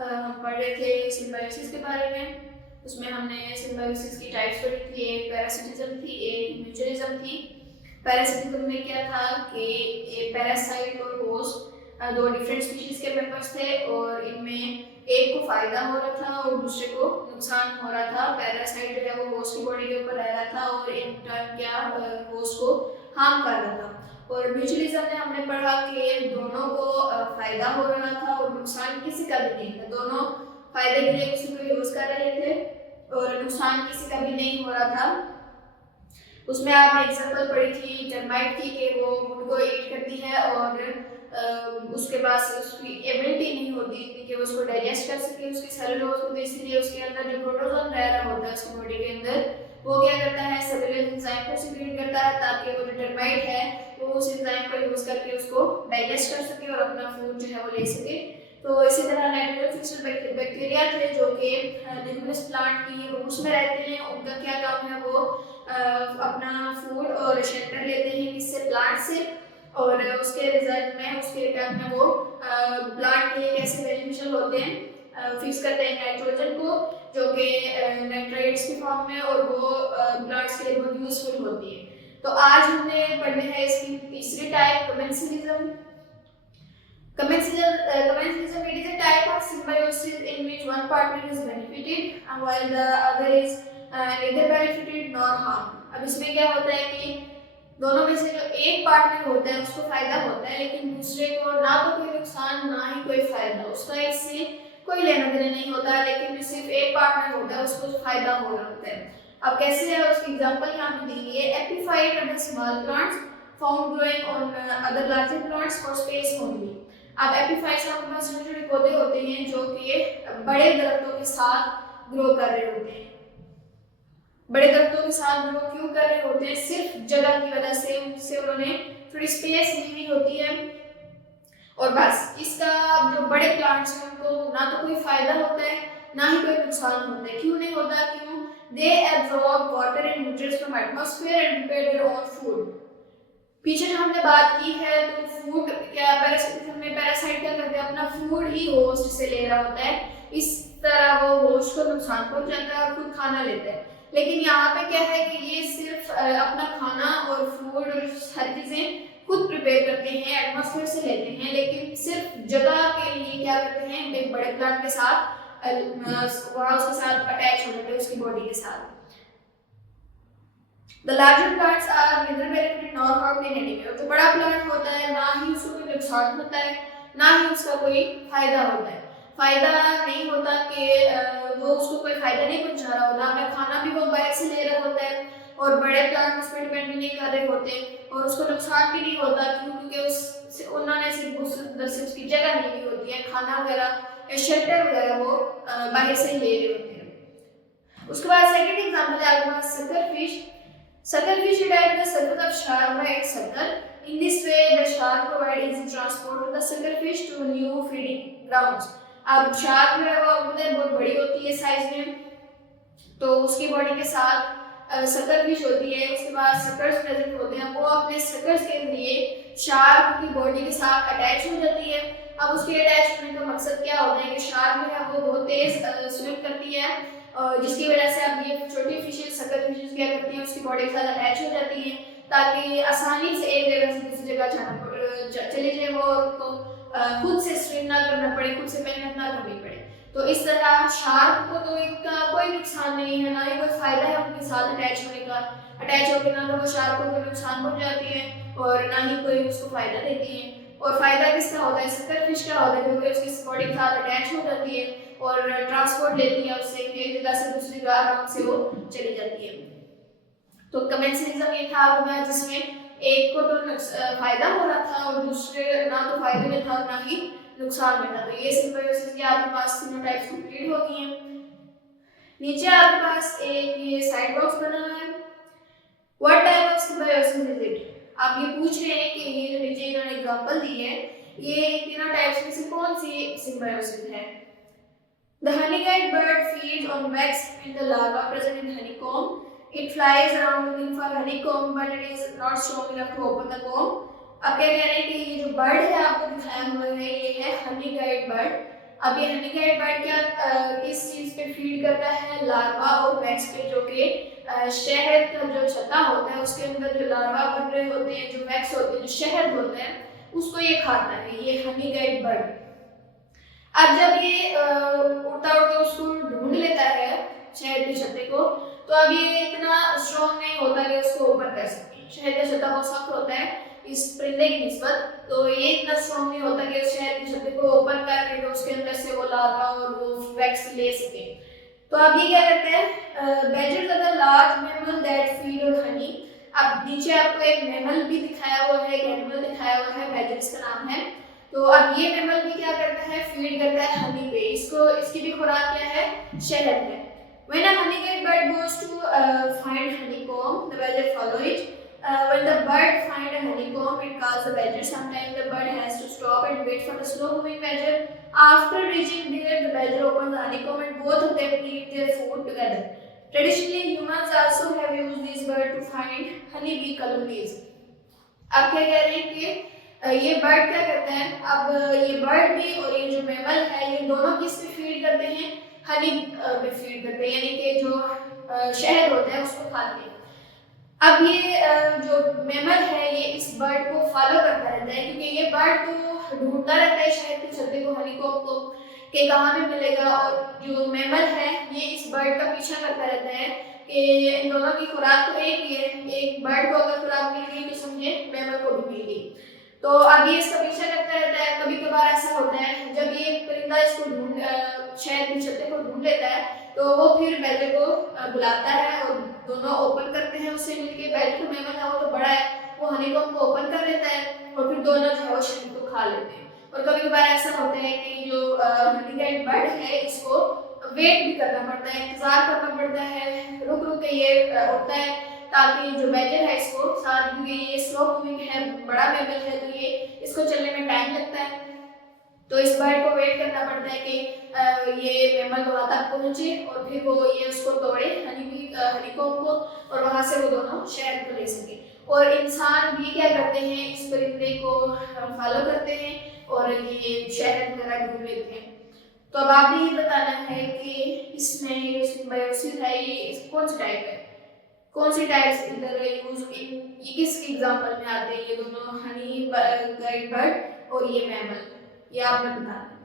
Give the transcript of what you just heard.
हम पढ़ रहे थे सिम्बायोसिस के बारे में। उसमें हमने सिम्बायोसिस की टाइप्स पढ़ी थी, एक पैरासिटिज्म थी, एक म्यूचुअलिज्म थी। पैरासिटिज्म में क्या था कि पैरासाइट और होस्ट दो डिफरेंट स्पीशीज के मेंबर्स थे और इनमें एक को फायदा हो रहा था और दूसरे को नुकसान हो रहा था। पैरासाइट जो है वो होस्ट की बॉडी के ऊपर रह रहा था और इन टर्न क्या होस्ट को हार्म कर रहा था। और म्यूचुअलिज्म में हमने पढ़ा कि दोनों को फायदा हो रहा था और नुकसान किसी का भी नहीं था। दोनों फायदे के लिए उसी को यूज कर रहे थे और नुकसान किसी का भी नहीं हो रहा था। उसमें आपने एग्जांपल पढ़ी थी टर्माइट की कि वो वुड को ईट करती है और उसके पास उसकी एबिलिटी नहीं होती कि वो उसको डाइजेस्ट कर सके उसकी सेलुलोज को, तो इसलिए उसके अंदर जो प्रोटोजोन रह रहा होता है उसकी बॉडी के अंदर, वो क्या करता है सेलुलोज एंजाइम को सिक्रीट करता है ताकि वो जो टर्माइट है वो उस एंजाइम को यूज करके उसको डाइजेस्ट कर सके और अपना फूड जो है वो ले सके। तो इसी तरह नाइट्रोजन फिक्स्ड बैक्टीरिया थे जो कि लिग्यूमिनस प्लांट की रूट्स में रहते हैं। उनका क्या काम है, वो अपना फूड और शेल्टर लेते हैं किससे, प्लांट से, और उसके रिजल्ट में उसके रिटर्न में वो प्लांट के लिए कैसे बेनिफिशियल होते हैं, फिक्स करते हैं नाइट्रोजन को जो कि नाइट्रेट्स की फॉर्म में, और वो प्लांट्स के लिए बहुत यूजफुल होती है। तो आज हमने पढ़ने है इसकी तीसरी type commensalism. Commensalism, it is a type of symbiosis in which one partner is benefited while the other is neither benefited nor harmed. अब इसमें क्या होता है कि दोनों में से जो एक पार्टनर होता है उसको फायदा होता है लेकिन दूसरे को ना तो कोई नुकसान ना ही कोई फायदा, उसका इससे कोई लेना देना नहीं होता, लेकिन जो सिर्फ एक पार्टनर होता है उसको फायदा हो रहा होता है। अब कैसे है उसकी एग्जांपल यहाँ पे दी है, epiphyte are the small plants found growing on other larger plants for space only. अब एपिफाइट्स हमारे पास छोटे छोटे पौधे होते हैं जो कि बड़े दरख्तों के साथ ग्रो कर रहे होते हैं। बड़े दरख्तों के साथ ग्रो क्यों कर रहे होते हैं, सिर्फ जगह की वजह से, उनसे उन्होंने थोड़ी स्पेस ली हुई होती है और बस। इसका जो बड़े प्लांट्स हैं उनको ना तो कोई फायदा होता है ना ही कोई नुकसान होता है। क्यों नहीं होता, क्यों, they absorb water and nutrients from atmosphere and prepare their own food. पीछे जो हमने बात की है तो फूड क्या, पैरासिटिज्म में पैरासाइट क्या करते हैं, अपना फूड ही होस्ट से ले रहा होता है, इस तरह वो होस्ट को नुकसान पहुंचाता है और खुद खाना लेता है। लेकिन यहाँ पे क्या है कि ये सिर्फ अपना खाना और फूड और हर चीजें खुद प्रिपेयर करते हैं, एटमॉस्फेयर से लेते हैं, लेकिन सिर्फ जगह के लिए क्या करते हैं, एक बड़े प्लांट के साथ वहाँ उसके साथ अटैच हो जाते हैं उसकी बॉडी के साथ। The larger plants are neither benefited nor harmed in any way। जो बड़ा प्लांट होता है ना ही उसको कोई नुकसान होता है ना ही उसका कोई फायदा होता है। फायदा नहीं होता कि वो उसको कोई फायदा नहीं पहुंचा रहा होता, अपना खाना भी वो बाहर से ले रहा होता है और बड़े प्लांट उस पर डिपेंड भी नहीं कर रहे होते और उसको नुकसान भी नहीं होता। क्यों, क्योंकि उन्होंने सिर्फ उसकी जगह ली हुई होती है, खाना वगैरह या शेल्टर वगैरह वो बाहर से ले रहे होते हैं। उसके बाद सेकंड एग्जांपल है आपके पास sucker fish. Sucklefish attack the surface of shark by its sucker. In this way, the shark provides easy transport to the sucklefish to new feeding grounds. अब शार्क जो है वो उधर बहुत बड़ी होती है साइज में, तो उसकी बॉडी के साथ सकरफिश होती है, उसके बाद सकर्स प्रेजेंट होते हैं, वो अपने सकर्स के लिए शार्क की बॉडी के साथ अटैच हो जाती है। अब उसके अटैच होने का मकसद क्या होता है कि शार्क जो है वो बहुत तेज स्विम करती है जिसकी वजह से अब ये छोटी फिशेस सकल फिशेस क्या करती हैं, उसकी बॉडी के साथ अटैच हो जाती हैं ताकि आसानी से एक जगह से दूसरी जगह चली जाए वो, उनको खुद से स्विम ना करना पड़े, खुद से मेहनत ना करनी पड़े। तो इस तरह शार्क को तो इनका कोई नुकसान नहीं है, ना ही कोई फायदा है उनके साथ अटैच होने का। अटैच होकर ना तो वो शार्क को कोई नुकसान पहुंचाती है और ना ही कोई उसको फायदा देती है। और फायदा किसका होता है, सकल फिश का होता है क्योंकि उसकी बॉडी के साथ अटैच हो जाती है और ट्रांसपोर्ट लेती है उससे एक जगह से दूसरी जगह आराम से वो चली जाती है। तो कमेंसलिज्म ये था आपका जिसमें एक को तो फायदा हो रहा था और दूसरे ना तो फायदे में था और ना ही नुकसान में था। तो ये सिंबायोसिस की आपके पास तीनों टाइप्स कंप्लीट हो गई हैं। नीचे आपके पास एक ये साइड बॉक्स बना हुआ है, what type of Symbiosis is it. आप ये पूछ रहे हैं कि ये जो नीचे इन्होंने एग्जांपल दी है ये तीनों टाइप्स में से कौन सी सिंबायोसिस है। The honey-guide bird feeds on wax and the larva present in honeycomb. It flies around looking for honeycomb, but it is not strong enough to open the comb. अब क्या कह रहे हैं कि ये जो बर्ड है आपको दिखाया हुआ है ये है हनी गाइड बर्ड। अब ये हनी गाइड बर्ड क्या किस चीज पे फीड करता है? लार्वा और वैक्स पे, जो कि शहद का जो छत्ता होता है उसके अंदर जो लार्वा बन रहे होते हैं, जो वैक्स होते हैं, जो शहद होता है, उसको ये खाता है, ये हनी गाइड बर्ड। अब जब ये उड़ता उड़ता उसको ढूंढ लेता है शहद के छत्ते को, तो अब ये इतना स्ट्रॉन्ग नहीं होता कि उसको ओपन कर सके। शहद का छत्ता बहुत सख्त होता है इस परिंदे की निस्बत, तो ये इतना स्ट्रॉन्ग नहीं होता कि उस शहद के छत्ते को ओपन करके तो उसके अंदर से वो लार्वा और वो वैक्स ले सके। तो अब ये क्या करते हैं? Badgers are the large mammal that feed on honey. अब नीचे आपको एक मैमल भी दिखाया हुआ है, एक एनिमल दिखाया हुआ है, बैजर्स का नाम है। तो अब ये मैमल भी क्या करता है? फीड करता है हनी पे। इसको इसकी भी खुराक क्या है? शहद है। When a honey-guide bird goes to find honeycomb, the badger follow it. When the bird find a honeycomb, it calls the badger. Sometimes the bird has to stop and wait for the slow-moving badger. After reaching there, the badger opens the honeycomb and both of them eat their food together. Traditionally, humans also have used this bird to find honeybee colonies. अब क्या कह रहे हैं कि ये bird क्या करता है? अब ये बर्ड भी और ये जो मैमल है, ये दोनों किस पे फीड करते हैं? हनी पे फीड करते हैं, यानी कि जो शहद होता है उसको खाते हैं। अब ये जो मैमल है ये इस बर्ड को फॉलो करता रहता है, क्योंकि ये बर्ड तो ढूंढता रहता है शहद के छत्ते को, हनीकॉम्ब को, कि कहाँ पे मिलेगा। और जो मैमल है ये इस बर्ड का पीछा करता रहता है कि इन दोनों की खुराक तो एक ही है। एक बर्ड को अगर खुराक मिल गई तो समझे मैमल को भी मिल गई। तो अब ये इसका पीछा करता रहता है। कभी कभार ऐसा होता है जब ये परिंदा इसको ढूंढ शहद के छत्ते को ढूंढ लेता है तो वो फिर बैजर को बुलाता है और दोनों ओपन करते हैं उससे मिलके। बैजर तो मैमल है, वो तो बड़ा है, वो हनीकॉम्ब को ओपन कर लेता है और फिर दोनों जो है वो शहद को खा लेते हैं। और कभी कभार ऐसा होता है कि जो हनी-गाइड बर्ड है इसको वेट भी करना पड़ता है, इंतजार करना पड़ता है, रुक रुक के ये उड़ता है ताकि जो बैजर है इसको साथ, क्योंकि ये स्लो मूविंग है, बड़ा मैमल है, तो ये इसको चलने में टाइम लगता है। तो इस बर्ड को वेट करना पड़ता है कि ये मैमल वहां तक पहुंचे और फिर वो ये उसको तोड़े हनीकॉम्ब को, और वहां से वो दोनों शहद को ले सके। और इंसान भी क्या करते हैं? इस परिंदे को फॉलो करते हैं और ये शहद वगैरह ढूंढ लेते हैं। तो अब आपने ये बताना है कि इसमें ये सिम्बायोसिस है, ये कौन सी टाइप है, कौन सी टाइप्स इधर यूज ये किस एग्जांपल में आते हैं? ये दोनों हनी गाइड बर्ड और ये मैमल, ये आपने बताना है।